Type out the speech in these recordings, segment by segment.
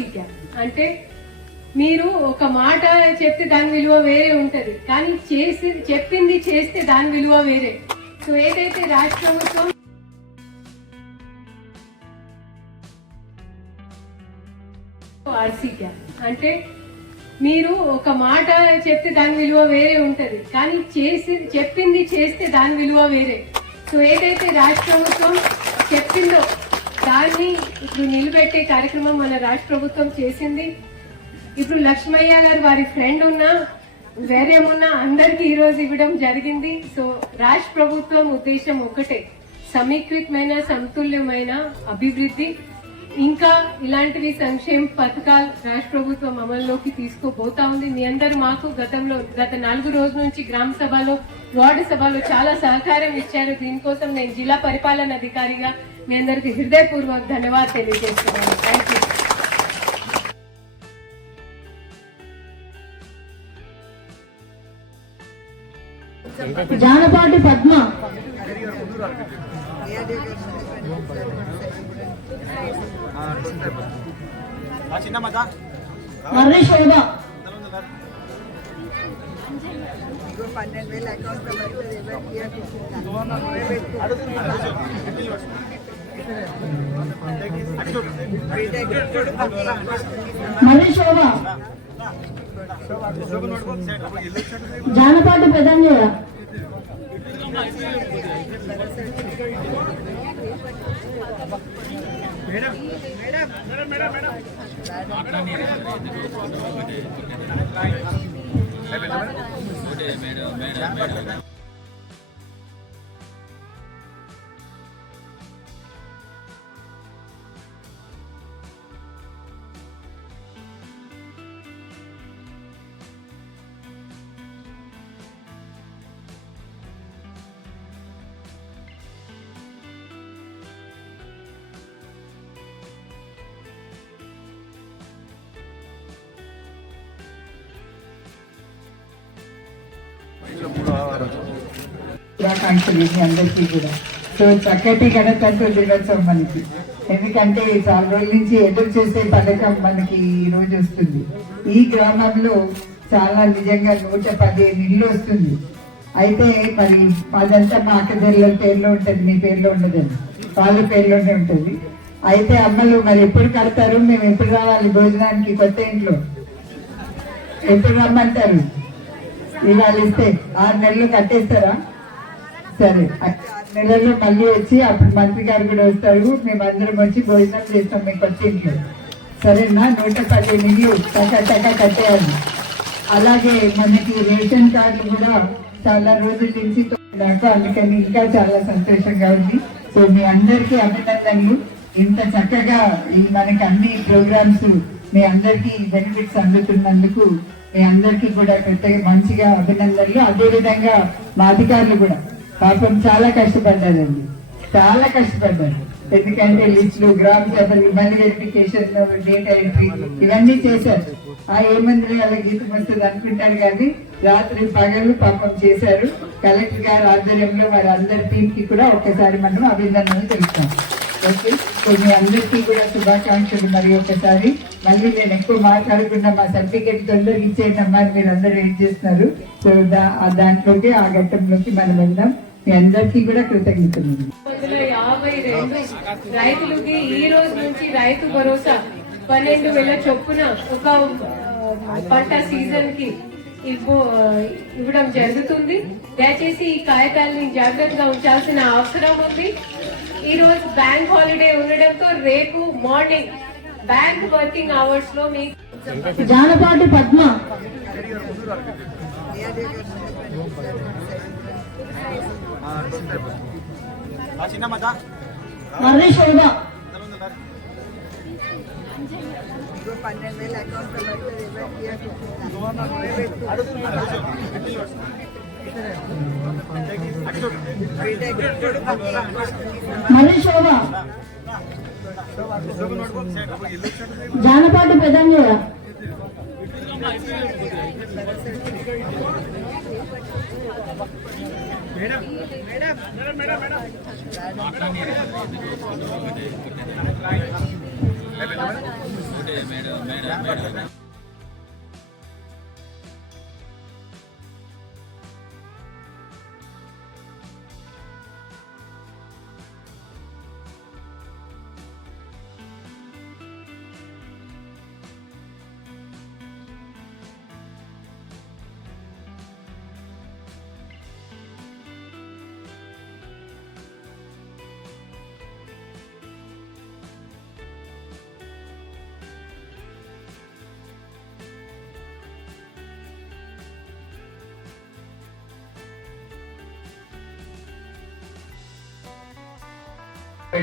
ఆర్సీక్యా అంటే మీరు ఒక మాట చెప్తే దాని విలువ వేరే ఉంటది, కానీ చెప్పింది చేస్తే దాని విలువ వేరే. సో ఏదైతే రాష్ట్ర ప్రభుత్వం ఆర్సీక్యా అంటే మీరు ఒక మాట చెప్తే దాని విలువ వేరే ఉంటది, కానీ చెప్పింది చేస్తే దాని విలువ వేరే. సో ఏదైతే రాష్ట్ర ప్రభుత్వం చెప్పిందో దాన్ని ఇప్పుడు నిలబెట్టే కార్యక్రమం మన రాష్ట్ర ప్రభుత్వం చేసింది. ఇప్పుడు లక్ష్మయ్య గారు వారి ఫ్రెండ్ ఉన్నా వేరేమున్నా అందరికీ ఈ రోజు ఇవ్వడం జరిగింది. సో రాష్ట్ర ప్రభుత్వం ఉద్దేశం ఒకటే, సమీకృతమైన సమతుల్యమైన అభివృద్ధి, ఇంకా ఇలాంటివి సంక్షేమ పథకాలు రాష్ట్ర ప్రభుత్వం అమల్లోకి తీసుకోబోతా ఉంది. మీ అందరూ మాకు గత 4 రోజుల నుంచి గ్రామ సభలో వార్డు సభలో చాలా సహకారం ఇచ్చారు. దీనికోసం నేను జిల్లా పరిపాలన అధికారిగా మీ అందరికి హృదయపూర్వక ధన్యవాదాలు తెలియజేస్తున్నాను. Thank you. జానపాటి పద్మ, మర్రి శోభ, మర్రి శోభ, జానపాటి పెదంజయ, శుభాకాంక్షలు అందరికీ కూడా. సో చక్కటి గణతంత్ర దినోత్సవం మనకి, ఎందుకంటే చాలా రోజుల నుంచి ఎదురు చేసే పథకం మనకి ఈ రోజు వస్తుంది. ఈ గ్రామంలో చాలా నిజంగా 115 ఇళ్ళు వస్తుంది. అయితే మరి అదంతా మా అక్కదెల్ల పేర్లో ఉంటుంది, మీ పేర్లో ఉండదండి, వాళ్ళ పేర్లోనే ఉంటుంది. అయితే అమ్మలు మరి ఎప్పుడు కడతారు, మేము ఎప్పుడు రావాలి భోజనానికి కొత్త ఇంట్లో, ఎప్పుడు రమ్మంటారు? ఇవాళ ఇస్తే 6 నెలలు కట్టేస్తారా? సరే, 6 నెలల్లో మళ్ళీ వచ్చి అప్పుడు మంత్రి గారు కూడా వస్తారు, మేము అందరం వచ్చి భోజనం చేస్తాం మీ కొత్త ఇంట్లో. సరేనా? 115 ఇళ్ళు టకా కట్టేయాలి. అలాగే మనకి రేషన్ కార్డులు కూడా చాలా రోజుల నుంచి నాకు, అందుకని ఇంకా చాలా సంతోషంగా ఉంది. సో మీ అందరికీ అభినందనలు. ఇంత చక్కగా మనకి అన్ని ప్రోగ్రామ్స్ మీ అందరికీ బెనిఫిట్స్ అందుతున్నందుకు మీ అందరికీ కూడా మంచిగా అభినందనలు. అదేవిధంగా మా అధికారులు కూడా పాపం చాలా కష్టపడ్డారండి, చాలా కష్టపడ్డారు. ఎందుకంటే లిస్టులు, గ్రామ సభలు, మనీ వెరిఫికేషన్, డేటా ఎంట్రీ ఇవన్నీ చేశారు. ఏమంది వాళ్ళ గీతం వస్తుంది అనుకుంటారు, కానీ రాత్రి పగలు పాపం చేశారు. కలెక్టర్ గారి ఆధ్వర్యంలో వారి అందరి టీం కి కూడా ఒక్కసారి మనం అభినందనలు తెలుస్తాం. ఓకే, సో మీ అందరికీ కూడా శుభాకాంక్షలు. మరి ఒకసారి మళ్ళీ నేను ఎక్కువ మాట్లాడకుండా మా సర్టిఫికేట్ తొందరగా ఇచ్చేయండి అమ్మా, మీరు అందరూ ఏం చేస్తున్నారు. సో దాంట్లోకి ఆ ఘట్టంలోకి మనం వెళ్దాం. మీ అందరికీ కూడా కృతజ్ఞతలు. 52 రైతులకి ఈ రోజు నుంచి రైతు భరోసా 12,000 చొప్పున ఒక పంట సీజన్ కి ఇవ్వడం జరుగుతుంది. దయచేసి ఈ కాగితాలని జాగ్రత్తగా ఉంచాల్సిన అవసరం ఉంది. ఈ రోజు బ్యాంక్ హాలిడే ఉండడంతో రేపు మార్నింగ్ బ్యాంక్ వర్కింగ్ అవర్స్ లో మీకు జానపాటి పద్మ, మర్రి శోభ, మర్రి శోభ, జానపాటి పెదంజయ,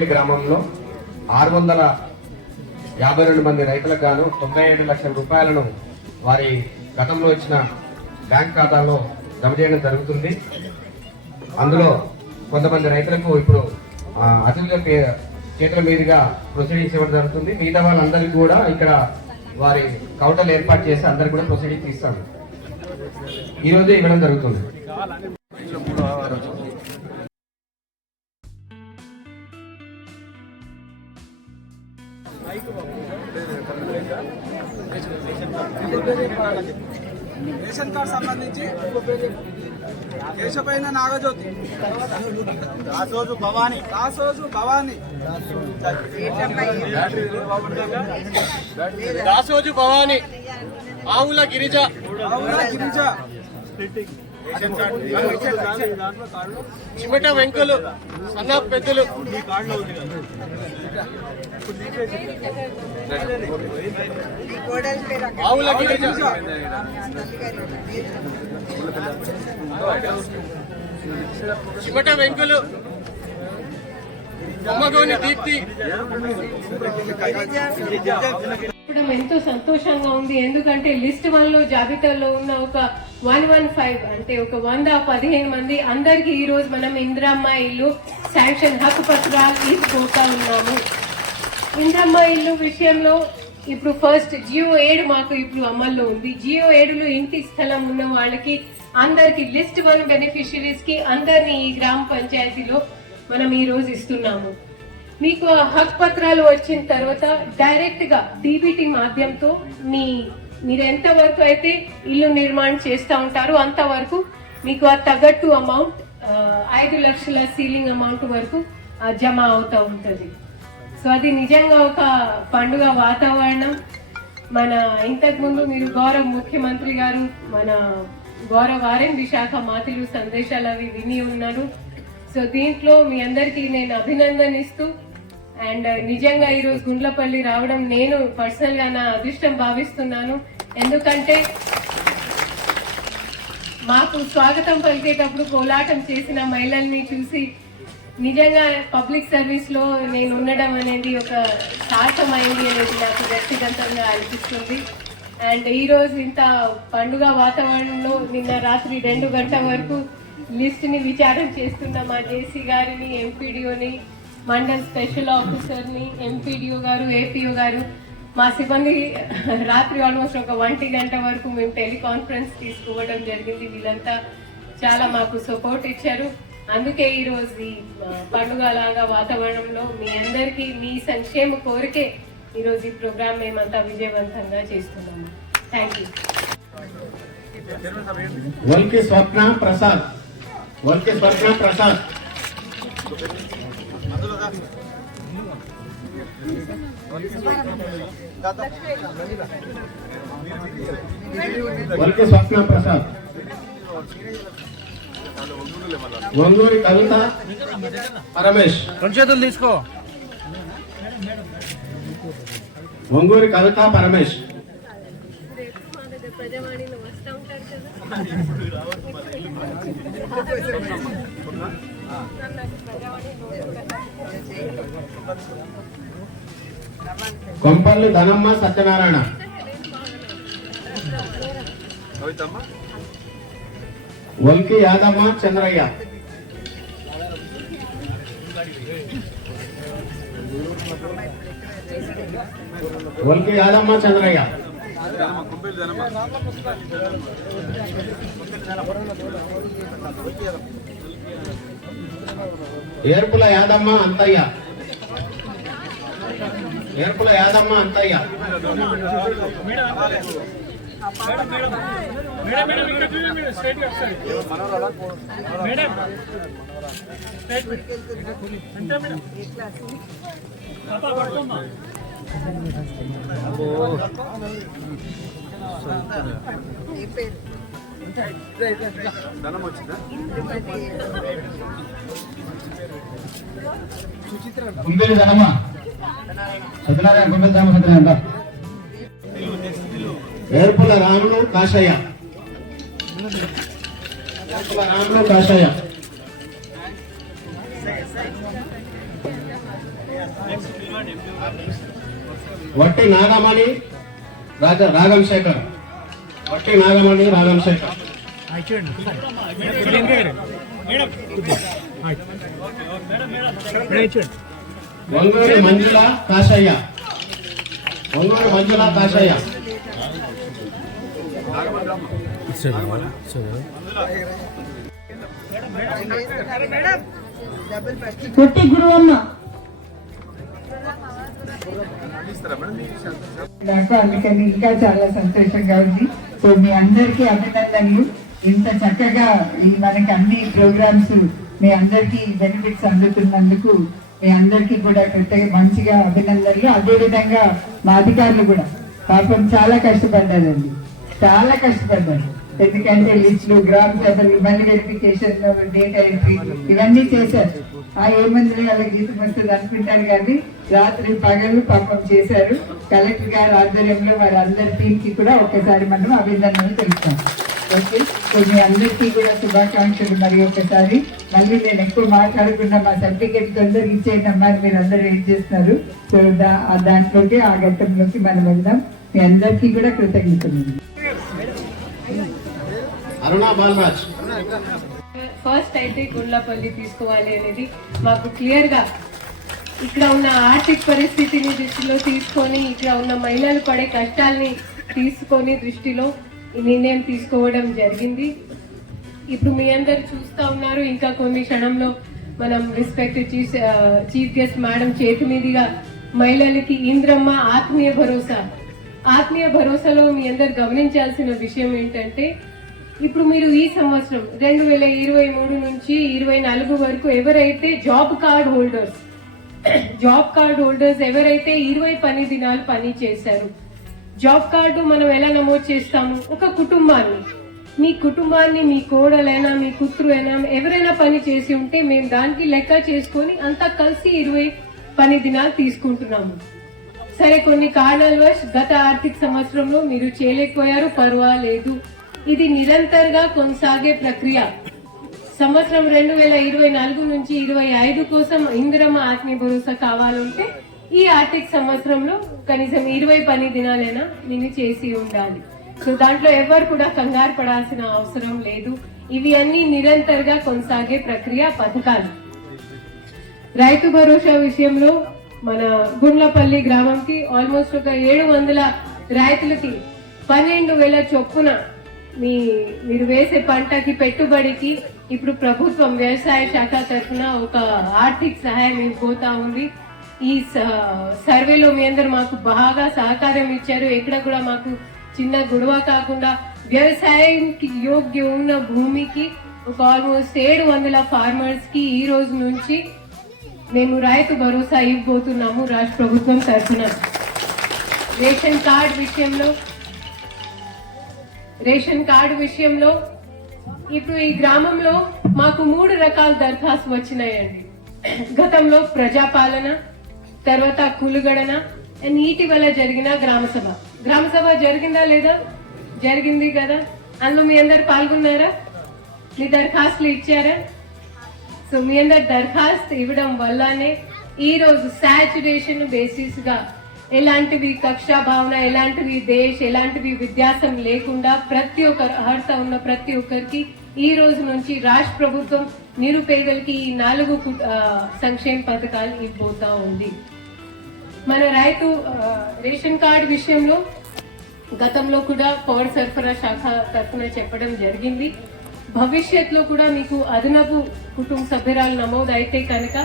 గ్రామంలో 652 మంది రైతులకు గాను 97 లక్షల రూపాయలను వారి గతంలో ఇచ్చిన బ్యాంక్ ఖాతాలో జమ చేయడం జరుగుతుంది. అందులో కొంతమంది రైతులకు ఇప్పుడు అతిథుల చేతుల మీదుగా ప్రొసీడింగ్స్ ఇవ్వడం జరుగుతుంది. మిగతా వాళ్ళందరికీ కూడా ఇక్కడ వారి కౌంటర్లు ఏర్పాటు చేసి అందరికి కూడా ప్రొసీడింగ్స్ ఇస్తాము. ఈ రోజు ఇవ్వడం జరుగుతుంది. రేషన్ కార్డు సంబంధించి కేశపైన నాగజ్యోతి, దాసోజు భవానీ దాసోజు భవానీ, ఆవుల గిరిజ, చిమట వెంకులు, సన్న పెద్దలు, ఆవుల గిరిజ, చిమట వెంకులు, బొమ్మగోని దీప్తి. ఎంతో సంతోషంగా ఉంది. ఎందుకంటే లిస్ట్ 1 లో జాబితాలో ఉన్న ఒక 115 అంటే ఒక 115 మంది అందరికి ఈ రోజు మనం ఇందిరమ్మ ఇల్లు శాంక్షన్ హక్కు పత్రాలు తీసుకోతా ఉన్నాము. ఇందిరమ్మ ఇల్లు విషయంలో ఇప్పుడు ఫస్ట్ జియో 7 మాకు ఇప్పుడు అమల్లో ఉంది. జియో 7లో ఇంటి స్థలం ఉన్న వాళ్ళకి అందరికి లిస్ట్ 1 బెనిఫిషరీస్ కి అందరినీ ఈ గ్రామ పంచాయతీలో మనం ఈ రోజు ఇస్తున్నాము. మీకు హక్ పత్రాలు వచ్చిన తర్వాత డైరెక్ట్ గా డీబీటీ మాధ్యమంతో మీరు ఎంత వరకు అయితే ఇల్లు నిర్మాణం చేస్తూ ఉంటారో అంతవరకు మీకు ఆ తగ్గట్టు అమౌంట్ 5 లక్షల సీలింగ్ అమౌంట్ వరకు జమ అవుతూ ఉంటుంది. సో అది నిజంగా ఒక పండుగ వాతావరణం. మన ఇంతకు ముందు మీరు గౌరవ ముఖ్యమంత్రి గారు మన గౌరవ ఆర్ఎన్ విశాఖ మాతృ సందేశాలు అవి విని ఉన్నారు. సో దీంట్లో మీ అందరికీ నేను అభినందనిస్తూ అండ్ నిజంగా ఈరోజు గుండ్లపల్లి రావడం నేను పర్సనల్ గా నా అదృష్టం భావిస్తున్నాను. ఎందుకంటే మాకు స్వాగతం పలికేటప్పుడు కోలాటం చేసిన మహిళల్ని చూసి నిజంగా పబ్లిక్ సర్వీస్ లో నేను ఉండడం అనేది ఒక సార్థమైంది అనేది నాకు వ్యక్తిగతంగా అనిపిస్తుంది. అండ్ ఈ రోజు ఇంత పండుగ వాతావరణంలో నిన్న రాత్రి 2 గంటల వరకు లిస్ట్ ని విచారణ చేస్తున్న మా జేసీ గారిని, ఎంపీడీఓని, మండల్ స్పెషల్ ఆఫీసర్ ని, ఎంపీడీఓ గారు, ఏపీఓ గారు, మా సిబ్బంది రాత్రి ఆల్మోస్ట్ ఒక 1 గంట వరకు మేము టెలికాన్ఫరెన్స్ తీసుకోవడం జరిగింది. వీళ్ళంతా చాలా మాకు సపోర్ట్ ఇచ్చారు. అందుకే ఈ రోజు ఈ పండుగ లాగా వాతావరణంలో మీ అందరికీ మీ సంక్షేమ కోరికే ఈ రోజు ఈ ప్రోగ్రామ్ మేమంతా విజయవంతంగా చేస్తున్నాము. Thank you. వల్కి స్వప్న ప్రసాద్, వల్కి స్వప్న ప్రసాద్, వల్కి స్వప్న ప్రసాద్, వంగూరి కవిత పరమేష్, 2 చేతులు తీసుకో, వంగూరి కవిత పరమేష్, ప్రజావాణిలో వస్తూ ఉంటారు కదా. కొంపల్లి ధనమ్మ సత్యనారాయణ, వల్కి యాదమ్మ చంద్రయ్య, వల్కి యాదమ్మ చంద్రయ్య, ఏర్పుల యాదమ్మ అంతయ్య, ఏర్పుల యాదమ్మ అంతయ్య. గుంబెలి ధనమ్మ సత్యనారాయణ, గుంబెలి ధనమ్మ సత్యనారాయణ. ఏర్పుల రాములు కాశయ్య. ఏర్పుల రాములు కాశయ్య. వట్టి నాగమణి రాగం శేఖర్. వట్టి నాగమణి రాగం శేఖర్. వంగూరి మంజుల కాశయ్య. వంగూరి మంజుల కాశయ్య. పొట్టి గురువమ్మ. నాకు అందుకని ఇంకా చాలా సంతోషంగా ఉంది. సో మీ అందరికీ అభినందనలు. ఇంత చక్కగా ఈ మనకి అన్ని ప్రోగ్రామ్స్ మీ అందరికీ బెనిఫిట్స్ అందుతున్నందుకు మీ అందరికీ కూడా మంచిగా అభినందనలు. అదే విధంగా మా అధికారులు కూడా పాపం చాలా కష్టపడ్డారండి, చాలా కష్టపడ్డారు. ఎందుకంటే లిస్టులు, గ్రామ సభలు, మనీ వెరిఫికేషన్, డేటా ఎంట్రీ ఇవన్నీ చేశారు. ఏమంది వాళ్ళకి జీతం వస్తుంది అనుకుంటారు కానీ రాత్రి పగలు పాపం చేశారు. కలెక్టర్ గారి ఆధ్వర్యంలో వారందరి టీమ్ కి కూడా ఒక్కసారి మనం అభినందనలు తెలుపుతాం. ఓకే, సో మీ అందరికీ కూడా శుభాకాంక్షలు. మరి ఒకసారి మళ్ళీ నేను ఎక్కువ మాట్లాడకుండా మా సర్టిఫికేట్ తొందరగా ఇచ్చేయండి అమ్మా, మీరు అందరూ ఏం చేస్తున్నారు. సో దాంట్లోకి ఆ ఘట్టంలోకి మనం వెళ్దాం. మీ అందరికీ కూడా కృతజ్ఞతలు. అరుణా బాలరాజ్. ఫస్ట్ అయితే గుండ్లపల్లి తీసుకోవాలి అనేది మాకు క్లియర్ గా ఇక్కడ ఉన్న ఆర్థిక పరిస్థితిని దృష్టిలో తీసుకొని, ఇక్కడ ఉన్న మహిళలు పడే కష్టాల్ని తీసుకొని దృష్టిలో ఈ నిర్ణయం తీసుకోవడం జరిగింది. ఇప్పుడు మీ అందరు చూస్తా ఉన్నారు, ఇంకా కొన్ని క్షణంలో మనం రెస్పెక్ట్ చీఫ్ గెస్ట్ మేడం చేతి మీదుగా మహిళలకి ఇంద్రమ్మ ఆత్మీయ భరోసా. ఆత్మీయ భరోసాలో మీ అందరు గమనించాల్సిన విషయం ఏంటంటే, ఇప్పుడు మీరు ఈ సంవత్సరం 2023 నుంచి 24 వరకు ఎవరైతే జాబ్ కార్డ్ హోల్డర్స్ ఎవరైతే 20 పని దినాలు పని చేశారు, జాబ్ కార్డు మనం ఎలా నమోదు చేస్తాము? ఒక కుటుంబాన్ని, మీ కుటుంబాన్ని, మీ కోడలైనా మీ కూతురు అయినా ఎవరైనా పని చేసి ఉంటే మేము దానికి లెక్క చేసుకొని అంతా కలిసి 20 పని దినాలు తీసుకుంటున్నాము. సరే, కొన్ని కారణాల వల్ల గత ఆర్థిక సంవత్సరంలో మీరు చేయలేకపోయారు, పర్వాలేదు. ఇది నిరంతరంగా కొనసాగే ప్రక్రియ. సంవత్సరం 2024 నుంచి 25 కోసం ఇందిరమ్మ ఆత్మీయ భరోసా కావాలంటే ఈ ఆర్థిక సంవత్సరంలో కనీసం 20 పని దినాలైనా నేను చేసి ఉండాలి. సో దాంట్లో ఎవరు కూడా కంగారు పడాల్సిన అవసరం లేదు. ఇవి అన్ని నిరంతరంగా కొనసాగే ప్రక్రియ పథకాలు. రైతు భరోసా విషయంలో మన గుండ్లపల్లి గ్రామంకి ఆల్మోస్ట్ ఒక 700 రైతులకి 12,000 చొప్పున మీరు వేసే పంటకి పెట్టుబడికి ఇప్పుడు ప్రభుత్వం వ్యవసాయ శాఖ తరఫున ఒక ఆర్థిక సహాయం ఇవ్వబోతా ఉంది. ఈ సర్వేలో మీ అందరు మాకు బాగా సహకారం ఇచ్చారు. ఎక్కడ కూడా మాకు చిన్న గొడవ కాకుండా వ్యవసాయానికి యోగ్యం ఉన్న భూమికి ఒక ఆల్మోస్ట్ 700 ఫార్మర్స్ కి ఈ రోజు నుంచి మేము రైతు భరోసా ఇవ్వబోతున్నాము రాష్ట్ర ప్రభుత్వం తరఫున. రేషన్ కార్డు విషయంలో ఇప్పుడు ఈ గ్రామంలో మాకు 3 రకాల దరఖాస్తు వచ్చినాయండి. గతంలో ప్రజాపాలన, తర్వాత కులుగడన అండ్ ఇటీవల జరిగిన గ్రామసభ జరిగిందా లేదా? జరిగింది కదా. అందులో మీ అందరు పాల్గొన్నారా? మీ దరఖాస్తులు ఇచ్చారా? సో మీ అందరు దరఖాస్తు ఇవ్వడం వల్లనే ఈ రోజు సాచురేషన్ బేసిస్ గా ఎలాంటివి కక్షా భావన, ఎలాంటివి వ్యత్యాసం లేకుండా ప్రతి ఒక్కరు అర్హత ఉన్న ప్రతి ఒక్కరికి ఈ రోజు నుంచి రాష్ట్ర ప్రభుత్వం నిరుపేదలకి ఈ 4 సంక్షేమ పథకాలు ఇవ్వబోతా ఉంది. మన రైతు రేషన్ కార్డు విషయంలో గతంలో కూడా పౌర సరఫరా శాఖ తరఫున చెప్పడం జరిగింది. భవిష్యత్తులో కూడా మీకు అదనపు కుటుంబ సభ్యురాలు నమోదు అయితే కనుక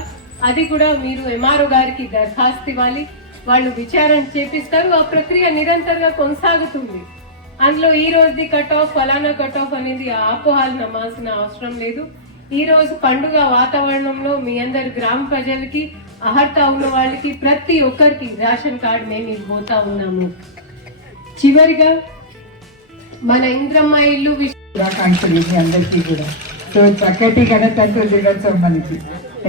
అది కూడా మీరు ఎంఆర్ఓ గారికి దరఖాస్తు ఇవ్వాలి. వాళ్ళు విచారణ చేపిస్తారు. ఆ ప్రక్రియ నిరంతరంగా కొనసాగుతుంది. అందులో ఈ రోజుది కట్ ఆఫ్ ఫలానా కట్ ఆఫ్ అనేది అపోహాలు నమ్మాల్సిన అవసరం లేదు. ఈ రోజు పండుగ వాతావరణంలో మీ అందరి గ్రామ ప్రజలకి, అర్హత ఉన్న వాళ్ళకి ప్రతి ఒక్కరికి రేషన్ కార్డు మేము ఇవ్వబోతా ఉన్నాము. చివరిగా మన ఇంద్రమ్మ ఇల్లు శుభాకాంక్షలు మీ అందరికీ కూడా. సో చక్కటి గణతంత్ర దినోత్సవం మనకి,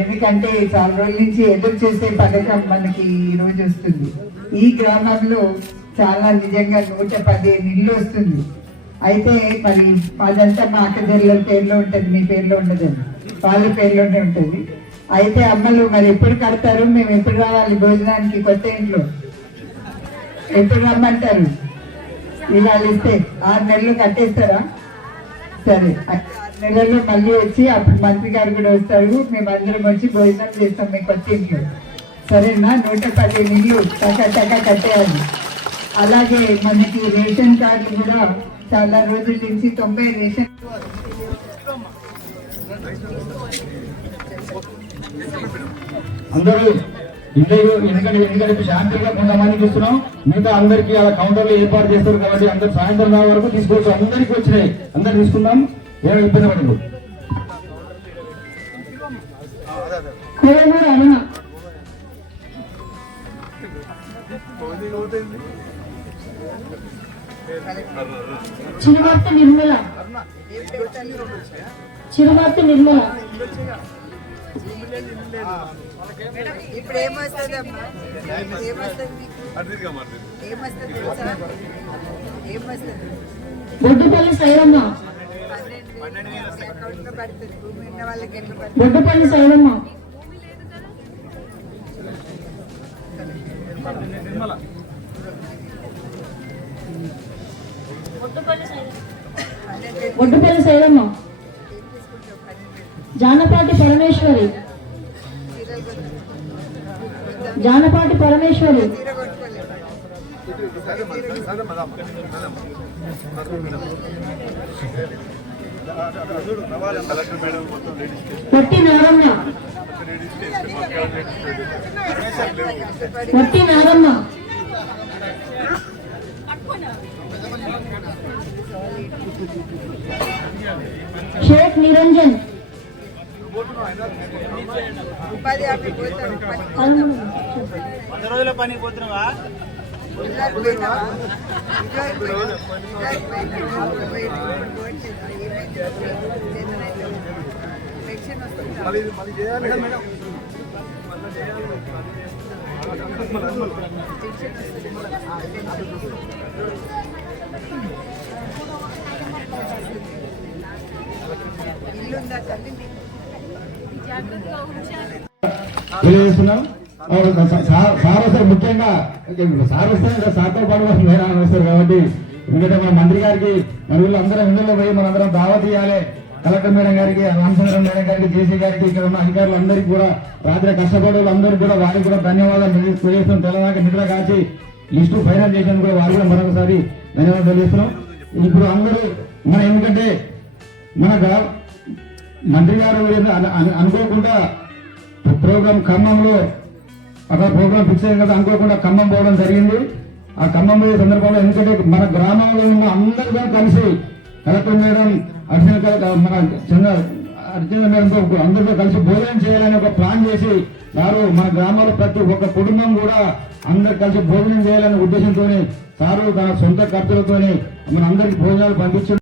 ఎందుకంటే చాలా రోజుల నుంచి ఎదురు చేసే పథకం మనకి ఈ రోజు వస్తుంది. ఈ గ్రామంలో చాలా నిజంగా 115 ఇల్లు వస్తుంది. అయితే మరి అదంతా మా అక్కజెల్లెల పేర్లో ఉంటుంది, మీ పేర్లో ఉండదండి, వాళ్ళ పేర్లోనే ఉంటుంది. అయితే అమ్మలు మరి ఎప్పుడు కడతారు, మేము ఎప్పుడు రావాలి భోజనానికి కొత్త ఇంట్లో, ఎప్పుడు రమ్మంటారు? ఇవాళ ఇస్తే 6 నెలలు కట్టేస్తారా? సరే, 6 నెలల్లో మళ్ళీ వచ్చి అప్పుడు మంత్రి గారు కూడా వస్తారు, మేమందరం వచ్చి భోజనం చేస్తాం మీ కొత్త ఇంట్లో. సరేనా? 115 ఇల్లు టకా కట్టేయాలి. అలాగే మనకి రేషన్ కార్డు కూడా చాలా రోజుల నుంచి 90 రేషన్ అందరూ ఎందుకంటే శాంతిగా కొంతమందికి ఇస్తున్నాం, మిగతా అందరికీ అలా కౌంటర్లు ఏర్పాటు చేస్తారు కాబట్టి అందరు సాయంత్రం వరకు తీసుకోవచ్చు. అందరికి వచ్చినాయి, అందరు తీసుకుందాం, ఏమో ఇబ్బంది పడదు. చిరుమర్తి నిర్మల ఇప్పుడు ఏమొస్తుంది అమ్మా? ఏమొస్తుంది తెలుసా? ఏమొస్తుంది? బొడ్డుపల్లి సైరమ్మ, అకౌంట్ లో పడుతుంది. భూమి ఉన్న వాళ్ళకి ఎట్లా పడుతుంది? బొడ్డుపల్లి సైరమ్మ, బొడ్డుపల్లి సైరమ్మ, జానపాటి పరమేశ్వరి, జానపాటి పరమేశ్వరి, పొట్టి నారమ్మ, పొట్టి నారమ్మ, షేక్ నిరంజన్, ఉపాధి హామీ పోతాడు. 100 రోజుల పని పోతున్నావా? పెన్షన్ వస్తుంది. ఇల్లుందా తల్లి? తెలియజేస్తున్నాం. సార్ వస్తారు, ముఖ్యంగా సార్ వస్తే సార్తో పాటు వస్తారు కాబట్టి, ఎందుకంటే మన మంత్రి గారికి మన వీళ్ళందరం ఇందులో పోయి మనందరం దావత్ ఇవ్వాలి. కలెక్టర్ మేడం గారికి, రామచంద్రన్ మేడం గారికి, జేసీ గారికి, ఇక్కడ ఉన్న అధికారులందరికీ కూడా, రాత్రి కష్టపడే వాళ్ళందరికీ కూడా వారికి కూడా ధన్యవాదాలు తెలియజేస్తున్నాం. తెలంగాణ నిధులు కాచి లిస్టు ఫైనల్ చేసేందుకు కూడా వారికి కూడా మరొకసారి ధన్యవాదాలు తెలియజేస్తున్నాం. ఇప్పుడు అందరూ ఎందుకంటే మన మంత్రి గారు అనుకోకుండా ప్రోగ్రాం ఖమ్మంలో అక్కడ ప్రోగ్రాం ఫిక్స్ అయ్యింది కదా, అనుకోకుండా ఖమ్మం పోవడం జరిగింది. ఆ ఖమ్మం పోయే సందర్భంలో ఎందుకంటే మన గ్రామంలో ఉన్న అందరితో కలిసి కలెక్టర్ మేడం, మన అర్చన మేడంతో అందరితో కలిసి భోజనం చేయాలని ఒక ప్లాన్ చేసి సారు మన గ్రామంలో ప్రతి ఒక్క కుటుంబం కూడా అందరు కలిసి భోజనం చేయాలనే ఉద్దేశంతో సారు తన సొంత ఖర్చులతో మన అందరికి భోజనాలు పంపించారు.